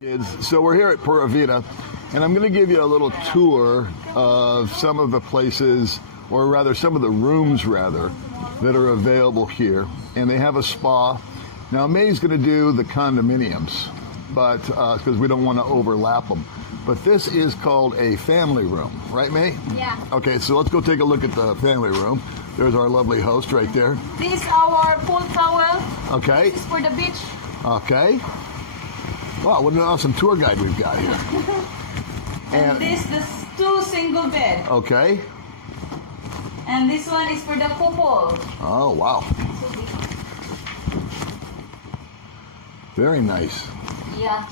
Kids, so we're here at Pura Vida, and I'm going to give you a little tour of some of the places, or rather some of the rooms rather, that are available here. And they have a spa. Now May's going to do the condominiums, but because we don't want to overlap them. But this is called a family room, right May? Yeah. Okay, so let's go take a look at the family room. There's our lovely host right there. This is our pool towel. Okay. This is for the beach. Okay. Wow, what an awesome tour guide we've got here. And this two single bed. Okay. And this one is for the couple. Oh, wow. Very nice. Yeah.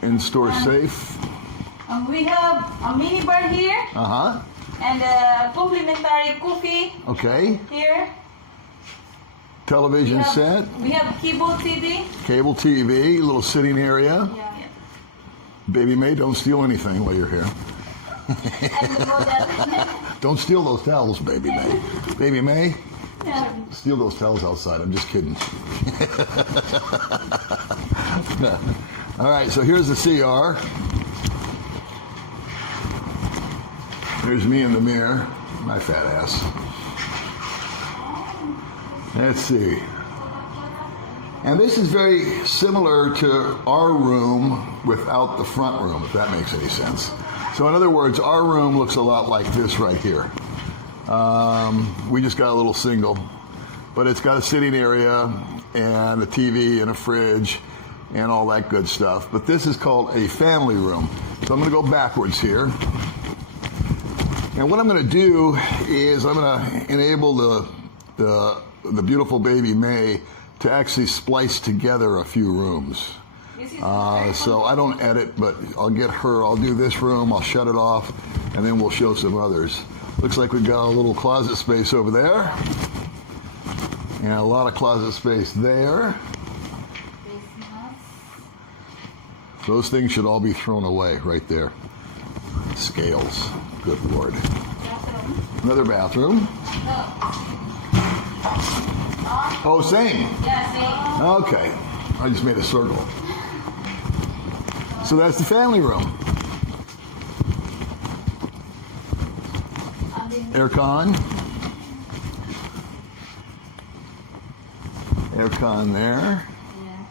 In-store safe. We have a mini bar here. Uh-huh. And a complimentary coffee. Okay. Here. Television set. We have cable TV. Cable TV, little sitting area. Yeah. Baby May, don't steal anything while you're here. And the model. Don't steal those towels, Baby May. Baby May, Yeah. steal those towels outside. I'm just kidding. All right, so here's the CR. There's me in the mirror, my fat ass. Let's see. And this is very similar to our room without the front room, if that makes any sense. So in other words, our room looks a lot like this right here. We just got a little single, but it's got a sitting area and a TV and a fridge and all that good stuff. But this is called a family room. So I'm gonna go backwards here. And what I'm gonna do is I'm gonna enable the beautiful Baby May to actually splice together a few rooms. So I don't edit, but I'll get her, I'll do this room, I'll shut it off, and then we'll show some others. Looks like we've got a little closet space over there. And a lot of closet space there. Those things should all be thrown away right there. Scales, good Lord. Another bathroom. Oh, same. Yeah, see. Okay. I just made a circle. So that's the family room. Aircon. Aircon there. Yeah.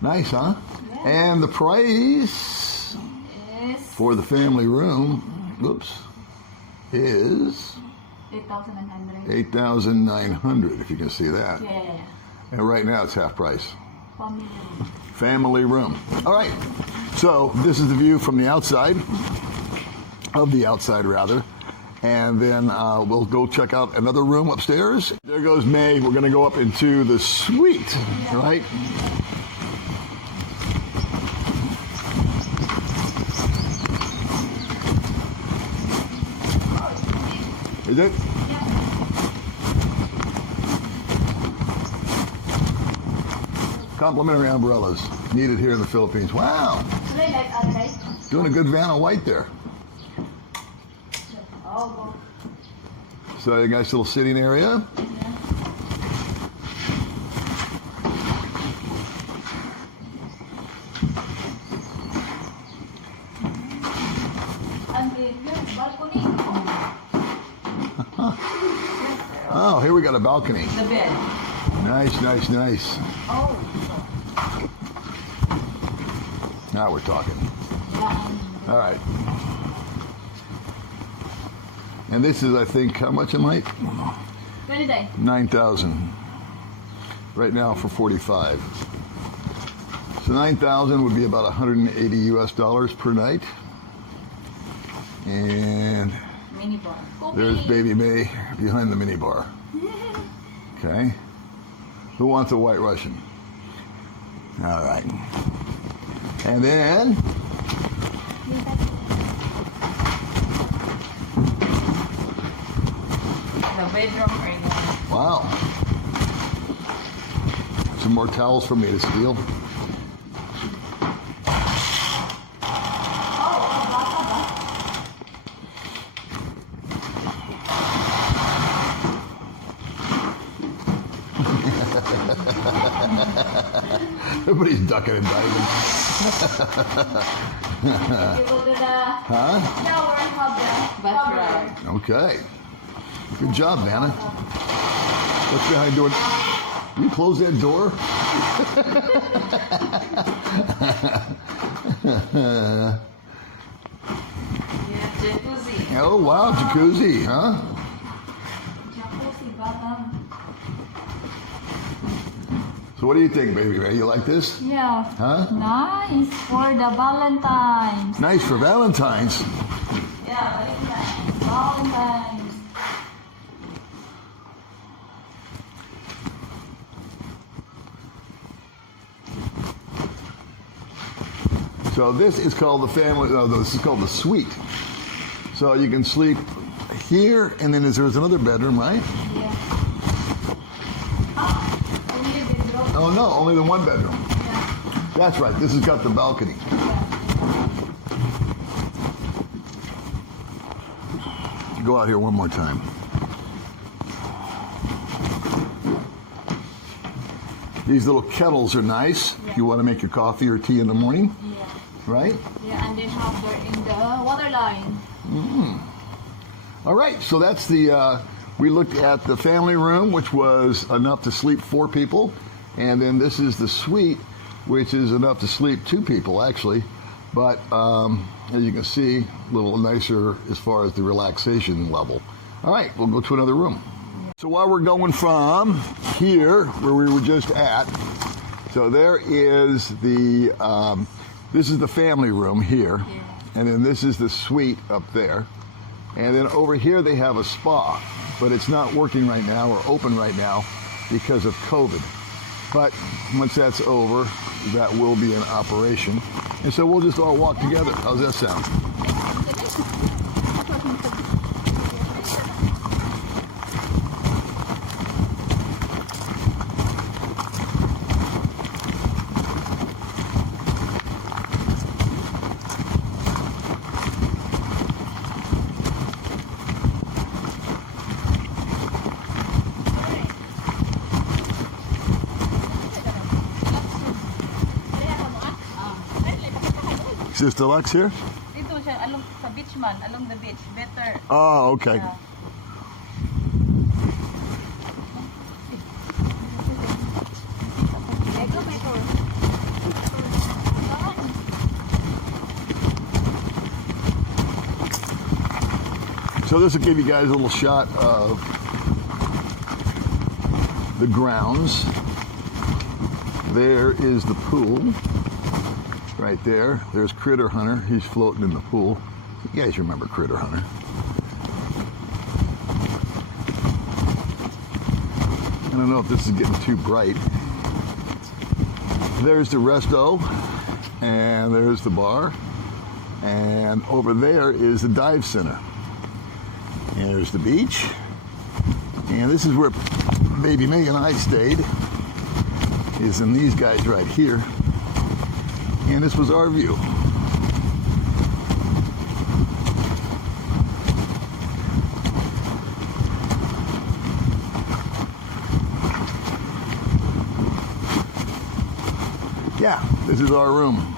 Nice, huh? Yeah. And the price Yes. for the family room, oops, is 8,900. 8,900, if you can see that. Yeah. And right now it's half price. Family. Family room. All right. So this is the view from the outside, of the outside rather. And then we'll go check out another room upstairs. There goes May. We're going to go up into the suite, right? Is it? Complimentary umbrellas needed here in the Philippines. Wow. Doing a good van of white there. So a nice little sitting area. Oh, here we got a balcony. The bed. Nice, nice, nice. Oh. Now we're talking. All right. And this is, I think, how much a night? 20 days. 9,000. Right now for 45. So 9,000 would be about 180 US dollars per night. And Mini bar. there's Baby May behind the minibar. Okay. Who wants a White Russian? All right. And then The bedroom area. wow. Some more towels for me to steal. Everybody's ducking and diving. You go to the Huh? shower and have the bathroom. Okay. Good job, Vanna. What's behind door? You close that door? Yeah, jacuzzi. Oh, wow, jacuzzi, huh? Jacuzzi, bathtub. So what do you think, baby? You like this? Yeah. Huh? Nice for the Valentine's. Nice for Valentine's. Yeah, Valentine's. So this is called the family, this is called the suite. So you can sleep here, and then there's another bedroom, right? Yeah. Only a bedroom. Oh no, only the one bedroom. Yeah. That's right, this has got the balcony. Go out here one more time. These little kettles are nice. Yeah. You want to make your coffee or tea in the morning, Yeah. right? Yeah, and then have there in the water line. All right, so that's the, we looked at the family room, which was enough to sleep 4 people. And then this is the suite, which is enough to sleep 2 people, actually. But as you can see, a little nicer as far as the relaxation level. All right, we'll go to another room. So while we're going from here, where we were just at, so there is the, this is the family room here. And then this is the suite up there. And then over here they have a spa, but it's not working right now or open right now because of COVID. But once that's over, that will be in operation. And so we'll just all walk together. How's that sound? Is this deluxe here? Dito siya, along sa beach man, along the beach, better. Oh, okay. Yeah. So this will give you guys a little shot of the grounds. There is the pool. Right there. There's Critter Hunter. He's floating in the pool. You guys remember Critter Hunter. I don't know if this is getting too bright. There's the resto, and there's the bar, and over there is the dive center. And there's the beach, and this is where baby Meg and I stayed, is in these guys right here. And this was our view. Yeah, this is our room.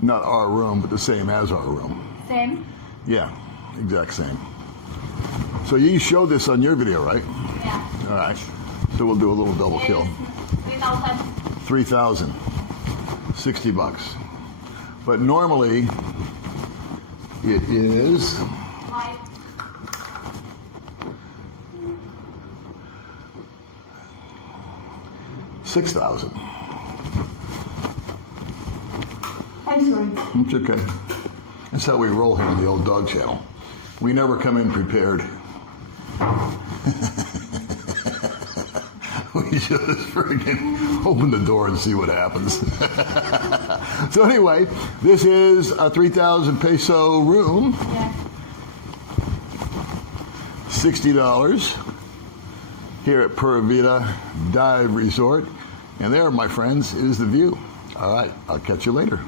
Not our room, but the same as our room. Same? Yeah, exact same. So you showed this on your video, right? Yeah. All right. So we'll do a little double kill. 3,000. 3,000. $60. But normally it is Five. $6,000. I'm sorry. It's okay. That's how we roll here on the Old Dog Channel. We never come in prepared. We just freaking open the door and see what happens. So anyway, this is a 3,000 peso room. Yeah. $60 here at Pura Vida Dive Resort. And there, my friends, is the view. All right, I'll catch you later.